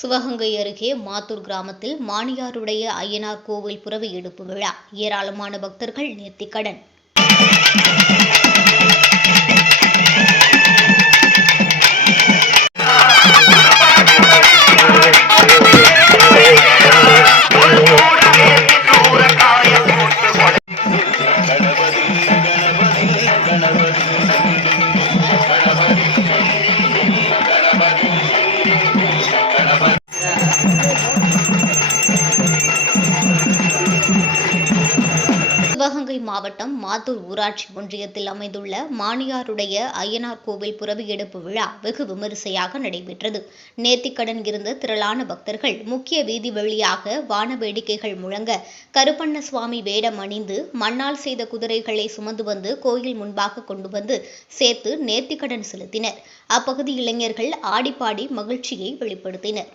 சிவகங்கை அருகே மாத்தூர் கிராமத்தில் மானியாருடைய அய்யனார் கோவில் புறவி எடுப்பு விழா. ஏராளமான பக்தர்கள் நேர்த்திக்கடன் சிவகங்கை மாவட்டம் மாத்தூர் ஊராட்சி ஒன்றியத்தில் அமைந்துள்ள மானியாருடைய அய்யனார் கோவில் புறவி எடுப்பு விழா வெகு விமரிசையாக நடைபெற்றது. நேர்த்திக்கடன் இருந்த திரளான பக்தர்கள் முக்கிய வீதி வழியாக வான வேடிக்கைகள் முழங்க கருப்பண்ண சுவாமி வேடம் அணிந்து மண்ணால் செய்த குதிரைகளை சுமந்து வந்து கோயில் முன்பாக கொண்டு வந்து சேர்த்து நேர்த்திக்கடன் செலுத்தினர். அப்பகுதி இளைஞர்கள் ஆடிப்பாடி மகிழ்ச்சியை வெளிப்படுத்தினர்.